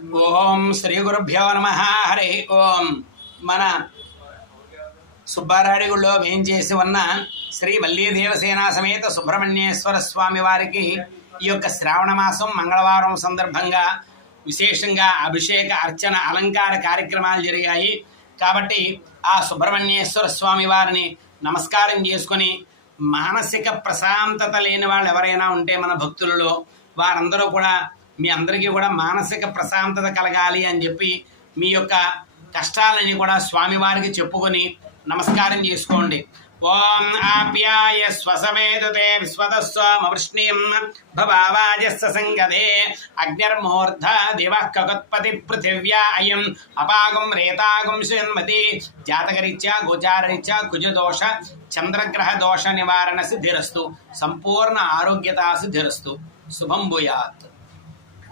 ఓం శ్రీ గురుభ్యో నమ. హరి ఓం. మన సుబ్బారాయుడులో వేంచేసి ఉన్న శ్రీ వల్లీ దేవసేన సమేత సుబ్రహ్మణ్యేశ్వర స్వామి వారికి ఈ యొక్క శ్రావణ మాసం మంగళవారం సందర్భంగా విశేషంగా అభిషేక అర్చన అలంకార కార్యక్రమాలు జరిగాయి. కాబట్టి ఆ సుబ్రహ్మణ్యేశ్వర స్వామి వారిని నమస్కారం చేసుకొని మానసిక ప్రశాంతత లేని వాళ్ళు ఎవరైనా ఉంటే మన భక్తులలో వారందరూ కూడా మీ అందరికీ కూడా మానసిక ప్రశాంతత కలగాలి అని చెప్పి మీ యొక్క కష్టాలని కూడా స్వామివారికి చెప్పుకొని నమస్కారం చేసుకోండి. ఓం ఆప్యాయ స్వసవేదుతే విశ్వతస్వమవృష్ణీం భవావాజస్య సంగదే అగ్నిర్మూర్ధ దివః కగత్పతి పృథివ్యా అయం అపాగం రేతాగం శృణ్మతి జాతకరీత్యా గోచారరీత్యా కుజదోష చంద్రగ్రహ దోష నివారణ సిద్ధిరస్తు. సంపూర్ణ ఆరోగ్యతా సిద్ధిరస్తు. శుభం భూయాత్.